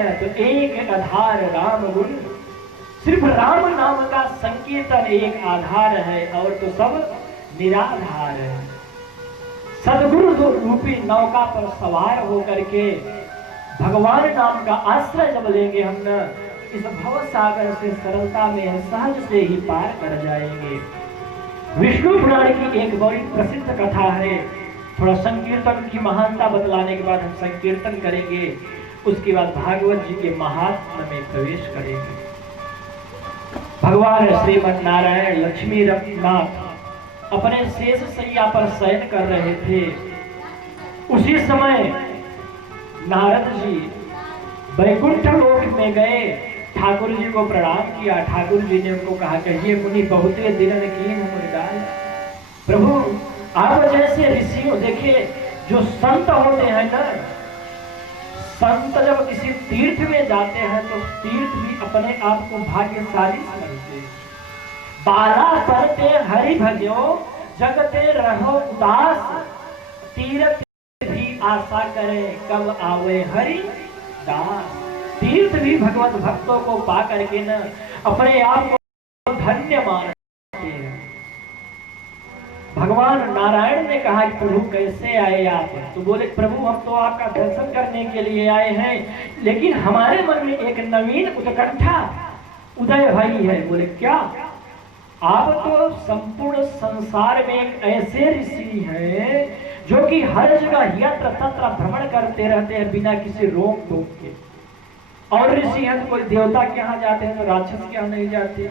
न तो एक आधार राम गुण। सिर्फ राम नाम का संकीर्तन एक आधार है और तो सब निराधार है। सदगुरु रूपी नौका पर सवार होकर के भगवान नाम का आश्रय जब लेंगे हम न, इस भव सागर से सरलता में सहज से ही पार कर जाएंगे। विष्णु पुराण की एक बड़ी प्रसिद्ध कथा है। थोड़ा संकीर्तन की महानता बतलाने के बाद हम संकीर्तन करेंगे, उसके बाद भागवत जी के महात्म्य में प्रवेश करेंगे। भगवान श्रीमन नारायण लक्ष्मी नाथ अपने शेष सैया पर शयन कर रहे थे। उसी समय नारद जी वैकुंठ लोक में गए, ठाकुर जी को प्रणाम किया। ठाकुर जी ने उनको कहा, कहिए मुनि बहुते दिन की मुर्दाल। प्रभु आप जैसे ऋषियों, देखिए जो संत होते हैं ना, संत जब किसी तीर्थ में जाते हैं तो तीर्थ भी अपने आप को भाग्यशाली समझते हैं। बाला परते हरि भजो जगते रहो उदास, तीर्थ भी आशा करे कब आवे हरि दास। तीर्थ भी भगवत भक्तों को पा करके न अपने आप को धन्य मानते हैं। भगवान नारायण ने कहा कि प्रभु कैसे आए आप? तो बोले प्रभु हम तो आपका दर्शन करने के लिए आए हैं, लेकिन हमारे मन में एक नवीन उत्कंठा उदय भई है। बोले क्या? आप तो संपूर्ण संसार में एक ऐसे ऋषि हैं जो कि हर जगह यत्र तत्र भ्रमण करते रहते हैं बिना किसी रोक टोक के। और ऋषि हैं तो कोई देवता के यहाँ जाते हैं तो राक्षस के यहाँ नहीं जाते,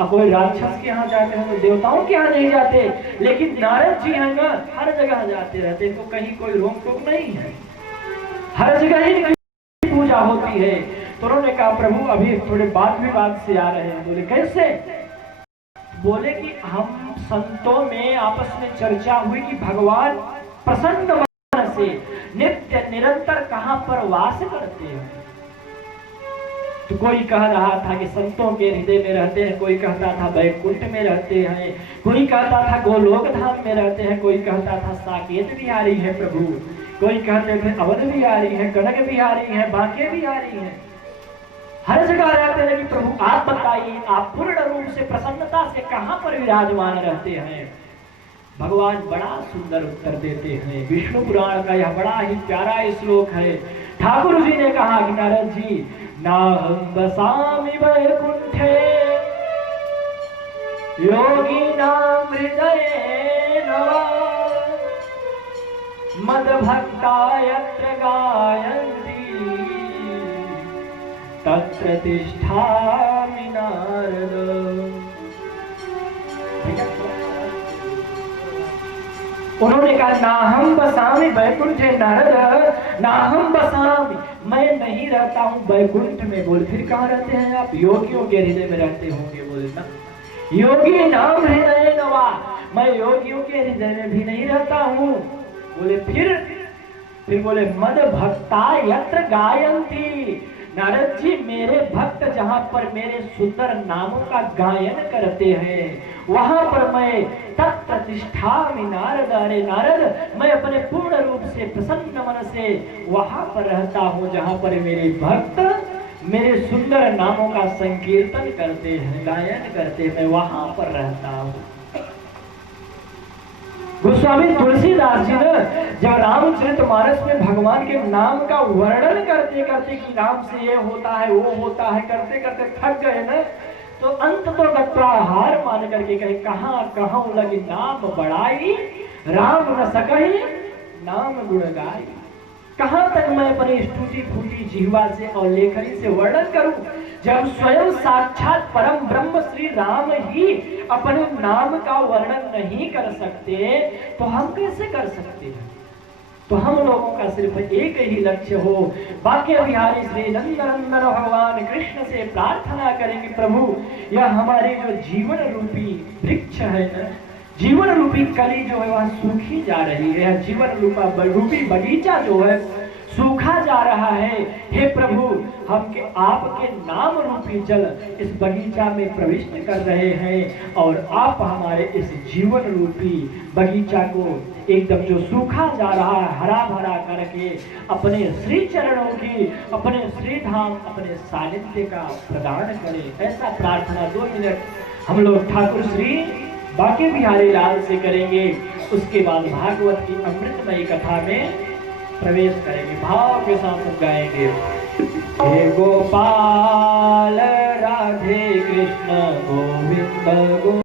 और कोई राक्षस के यहाँ जाते हैं तो देवताओं के यहाँ नहीं जाते, लेकिन नारद जी हैं ना हर जगह जाते रहते हैं, तो कहीं कोई रोक टोक नहीं है, हर जगह ही पूजा होती है। तो उन्होंने कहा प्रभु अभी थोड़े बात विवाद से आ रहे हैं। बोले कैसे? बोले कि हम संतों में आपस में चर्चा हुई कि भगवान प्रसन्न मन से नित्य निरंतर कहां पर वास करते हैं। तो कोई कह रहा था कि संतों के हृदय में रहते हैं, कोई कहता था वैकुंठ में रहते हैं, कोई कहता था गोलोक धाम में रहते हैं, कोई कहता था साकेत बिहारी है प्रभु, कोई कहते थे अवध बिहारी है, कनक बिहारी है, बांके बिहारी है। हर जगह रहते हैं कि प्रभु आप बताइए आप पूर्ण रूप से प्रसन्नता से कहां पर विराजमान रहते हैं? भगवान बड़ा सुंदर उत्तर देते हैं। विष्णु पुराण का यह बड़ा ही प्यारा श्लोक है। ठाकुर जी ने कहा कि नारद जी नाहं बसामि वैकुंठे योगिनां हृदये नवा मद्भक्ता यत्र गायन्ति तत्र तिष्ठामि नारद। उन्होंने कहा नाहं बसामि वैकुंठे नारद, नाहं बसामि, मैं नहीं रहता हूं वैकुंठ में। बोले फिर कहाँ रहते हैं आप? योगियों के हृदय में रहते होंगे। बोले ना योगी नाम हृदय नवा, मैं योगियों के हृदय में भी नहीं रहता हूं। बोले फिर बोले मद भक्ता यत्र गायन्ति, नारद जी मेरे भक्त जहां पर मेरे सुंदर नामों का गायन करते हैं वहां पर मैं तत्प्रतिष्ठामि नारद। अरे नारद मैं अपने पूर्ण रूप से प्रसन्न मन से वहां पर रहता हूं जहां पर मेरे भक्त मेरे सुंदर नामों का संकीर्तन करते हैं, गायन करते हैं, मैं वहां पर रहता हूं। गोस्वामी तुलसीदास जी ने जब रामचरितमानस में भगवान के नाम का वर्णन करते करते कि राम से ये होता है वो होता है करते करते थक गए ना, तो अंत तो गत्वाहार मान करके कहे कहाँ कहाँ लगी नाम बड़ाई, राम न सकहि नाम गुण गाई। कहाँ तक मैं अपनी टूटी फूटी जिह्वा से और लेखनी से वर्णन करूं, जब स्वयं साक्षात परम ब्रह्म श्री राम ही अपने नाम का वर्णन नहीं कर सकते तो हम कैसे कर सकते हैं? तो हम लोगों का सिर्फ एक ही लक्ष्य हो, बाकी बिहारी श्री नंदनंदन भगवान कृष्ण से प्रार्थना करेंगे प्रभु यह हमारे जो जीवन रूपी वृक्ष है ना, जीवन रूपी कली जो है वह सूखी जा रही है, जीवन रूपी बगीचा जो है सूखा जा रहा है। हे प्रभु हम के आपके नाम रूपी जल इस बगीचा में प्रविष्ट कर रहे हैं और आप हमारे इस जीवन रूपी बगीचा को एकदम जो सूखा जा रहा है हरा भरा करके अपने श्री चरणों की, अपने श्री धाम, अपने सानिध्य का प्रदान करे। ऐसा प्रार्थना 2 मिनट हम लोग ठाकुर श्री बांके बिहारी लाल से करेंगे। उसके बाद भागवत की अमृतमयी कथा में प्रवेश करेंगे, भाव के साथ हम गाएंगे। हे गोपाल राधे कृष्ण गोविंद